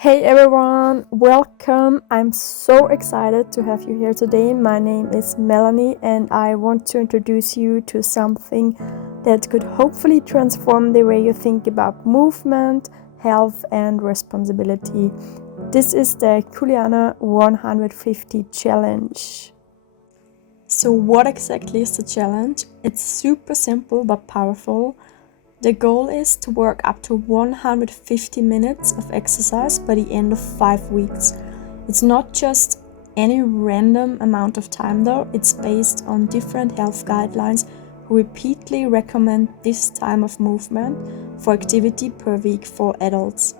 Hey everyone, welcome. I'm so excited to have you here today. My name is Melanie and I want to introduce you to something that could hopefully transform the way you think about movement, health and responsibility. This is the KULEANA 150 challenge. So what exactly is the challenge? It's super simple but powerful. The goal is to work up to 150 minutes of exercise by the end of 5 weeks. It's not just any random amount of time though, it's based on different health guidelines who repeatedly recommend this time of movement for activity per week for adults.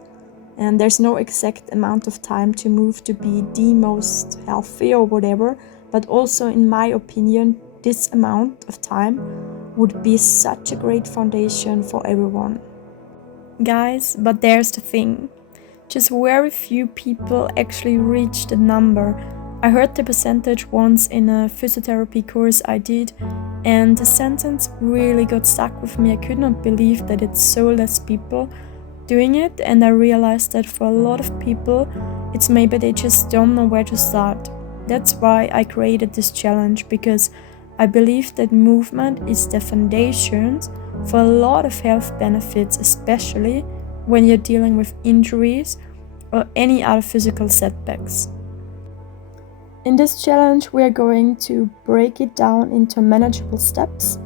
And there's no exact amount of time to move to be the most healthy or whatever, but also in my opinion, this amount of time would be such a great foundation for everyone. Guys, but there's the thing. Just very few people actually reach the number. I heard the percentage once in a physiotherapy course I did, and the sentence really got stuck with me. I could not believe that it's so less people doing it, and I realized that for a lot of people, it's maybe they just don't know where to start. That's why I created this challenge, because I believe that movement is the foundation for a lot of health benefits, especially when you're dealing with injuries or any other physical setbacks. In this challenge, we are going to break it down into manageable steps.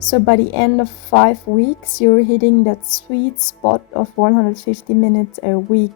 So by the end of 5 weeks, you're hitting that sweet spot of 150 minutes a week.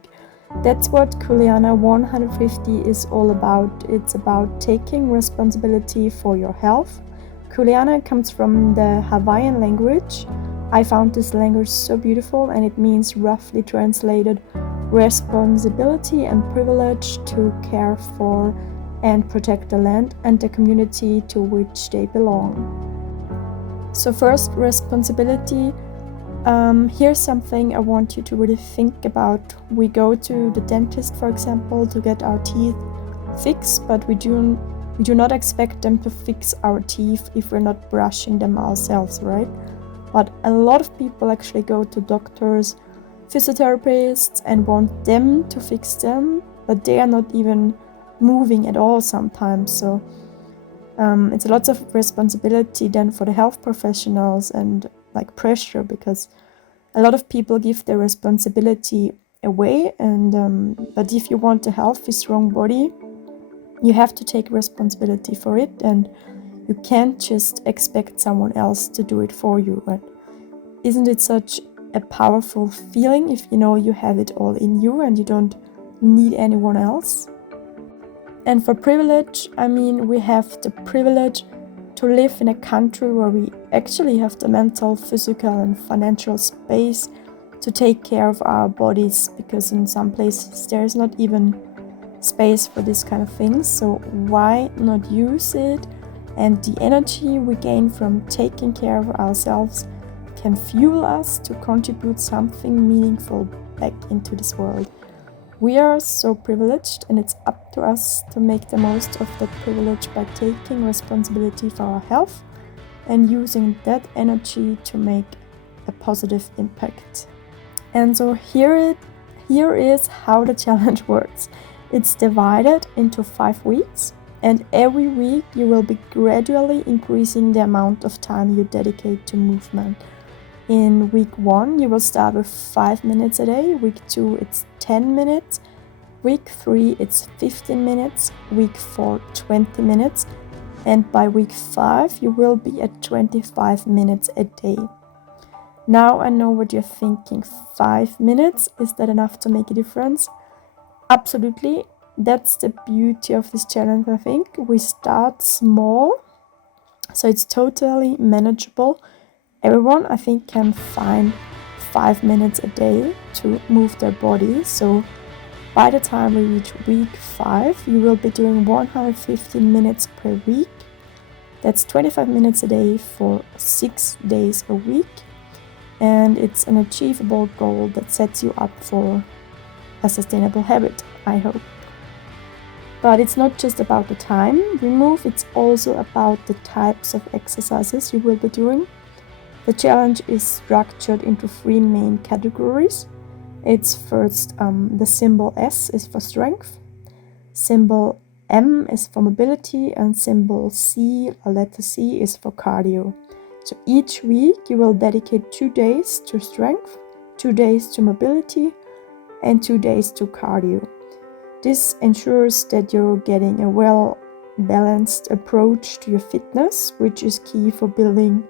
That's what KULEANA 150 is all about. It's about taking responsibility for your health. KULEANA comes from the Hawaiian language. I found this language so beautiful, and it means, roughly translated, responsibility and privilege to care for and protect the land and the community to which they belong. So first, responsibility. Here's something I want you to really think about. We go to the dentist, for example, to get our teeth fixed, but we do not expect them to fix our teeth if we're not brushing them ourselves, right? But a lot of people actually go to doctors, physiotherapists, and want them to fix them, but they are not even moving at all sometimes. So it's lots of responsibility then for the health professionals and like pressure, because a lot of people give their responsibility away, and but if you want a healthy, strong body, you have to take responsibility for it, and you can't just expect someone else to do it for you. But isn't it such a powerful feeling if you know you have it all in you and you don't need anyone else? And for privilege, I mean, we have the privilege to live in a country where we actually have the mental, physical and financial space to take care of our bodies, because in some places there's not even space for this kind of things. So why not use it? And the energy we gain from taking care of ourselves can fuel us to contribute something meaningful back into this world. We are so privileged, and it's up to us to make the most of that privilege by taking responsibility for our health and using that energy to make a positive impact. And so here is how the challenge works. It's divided into 5 weeks, and every week you will be gradually increasing the amount of time you dedicate to movement. In week 1, you will start with 5 minutes a day. Week 2, it's 10 minutes. Week 3, it's 15 minutes. Week 4, 20 minutes. And by week 5, you will be at 25 minutes a day. Now I know what you're thinking. 5 minutes, is that enough to make a difference? Absolutely. That's the beauty of this challenge, I think. We start small, so it's totally manageable. Everyone, I think, can find 5 minutes a day to move their body. So by the time we reach week 5, you will be doing 115 minutes per week. That's 25 minutes a day for 6 days a week. And it's an achievable goal that sets you up for a sustainable habit, I hope. But it's not just about the time we move, it's also about the types of exercises you will be doing. The challenge is structured into 3 main categories. It's first the symbol S is for strength, symbol M is for mobility, and symbol C, or letter C, is for cardio. So each week you will dedicate 2 days to strength, 2 days to mobility, and 2 days to cardio. This ensures that you're getting a well-balanced approach to your fitness, which is key for building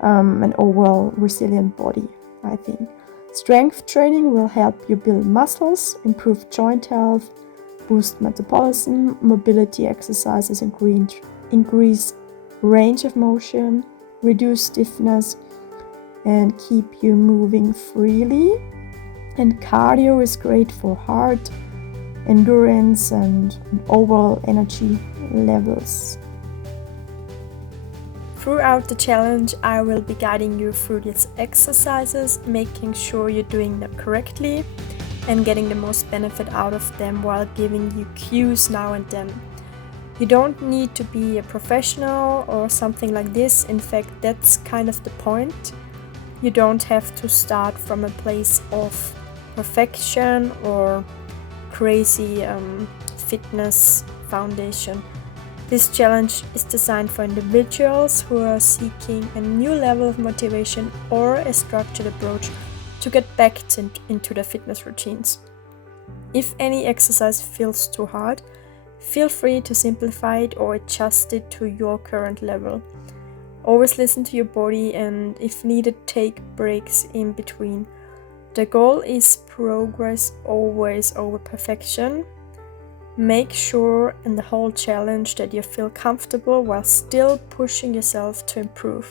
an overall resilient body, I think. Strength training will help you build muscles, improve joint health, boost metabolism. Mobility exercises increase range of motion, reduce stiffness, and keep you moving freely. And cardio is great for heart, endurance, and overall energy levels. Throughout the challenge, I will be guiding you through these exercises, making sure you're doing them correctly and getting the most benefit out of them while giving you cues now and then. You don't need to be a professional or something like this. In fact, that's kind of the point. You don't have to start from a place of perfection or crazy fitness foundation. This challenge is designed for individuals who are seeking a new level of motivation or a structured approach to get back into their fitness routines. If any exercise feels too hard, feel free to simplify it or adjust it to your current level. Always listen to your body, and if needed, take breaks in between. The goal is progress always over perfection. Make sure in the whole challenge that you feel comfortable while still pushing yourself to improve.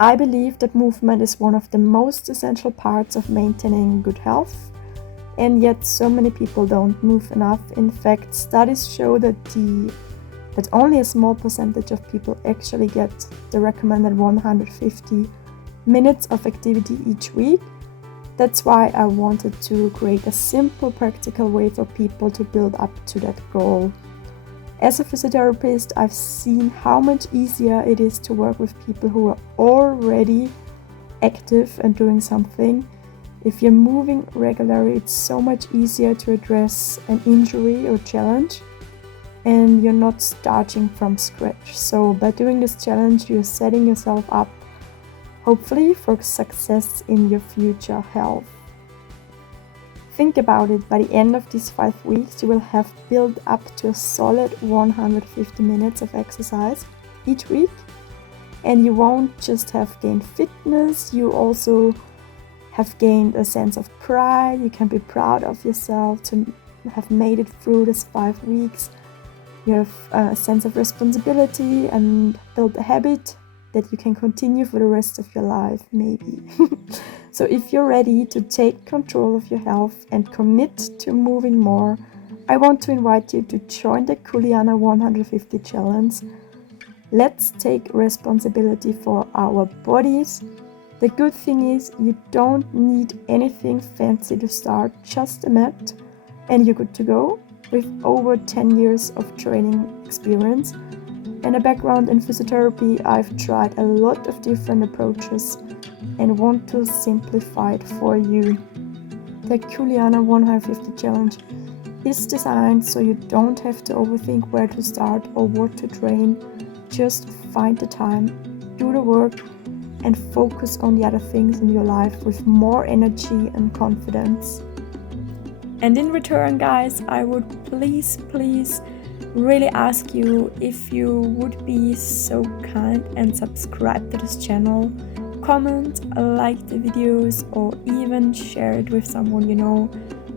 I believe that movement is one of the most essential parts of maintaining good health, and yet so many people don't move enough. In fact, studies show that only a small percentage of people actually get the recommended 150 minutes of activity each week. That's why I wanted to create a simple, practical way for people to build up to that goal. As a physiotherapist, I've seen how much easier it is to work with people who are already active and doing something. If you're moving regularly, it's so much easier to address an injury or challenge, and you're not starting from scratch. So by doing this challenge, you're setting yourself up hopefully for success in your future health. Think about it, by the end of these 5 weeks you will have built up to a solid 150 minutes of exercise each week, and you won't just have gained fitness, you also have gained a sense of pride. You can be proud of yourself to have made it through these 5 weeks. You have a sense of responsibility and built a habit that you can continue for the rest of your life, maybe. So if you're ready to take control of your health and commit to moving more, I want to invite you to join the KULEANA 150 challenge. Let's take responsibility for our bodies. The good thing is you don't need anything fancy to start, just a mat, and you're good to go. With over 10 years of training experience and a background in physiotherapy, I've tried a lot of different approaches and want to simplify it for you. The KULEANA 150 challenge is designed so you don't have to overthink where to start or what to train. Just find the time, do the work, and focus on the other things in your life with more energy and confidence. And in return, guys, I would please really ask you if you would be so kind and subscribe to this channel, comment, like the videos, or even share it with someone you know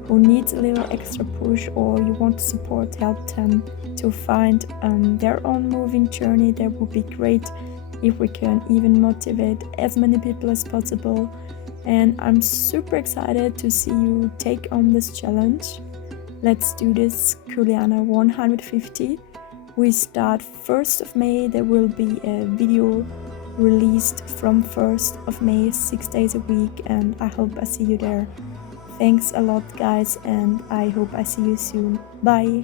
who needs a little extra push, or you want to support, help them to find their own moving journey. That would be great if we can even motivate as many people as possible. And I'm super excited to see you take on this challenge. Let's do this KULEANA 150. We start 1st of May. There will be a video released from 1st of May, 6 days a week, and I hope I see you there. Thanks a lot, guys, and I hope I see you soon. Bye!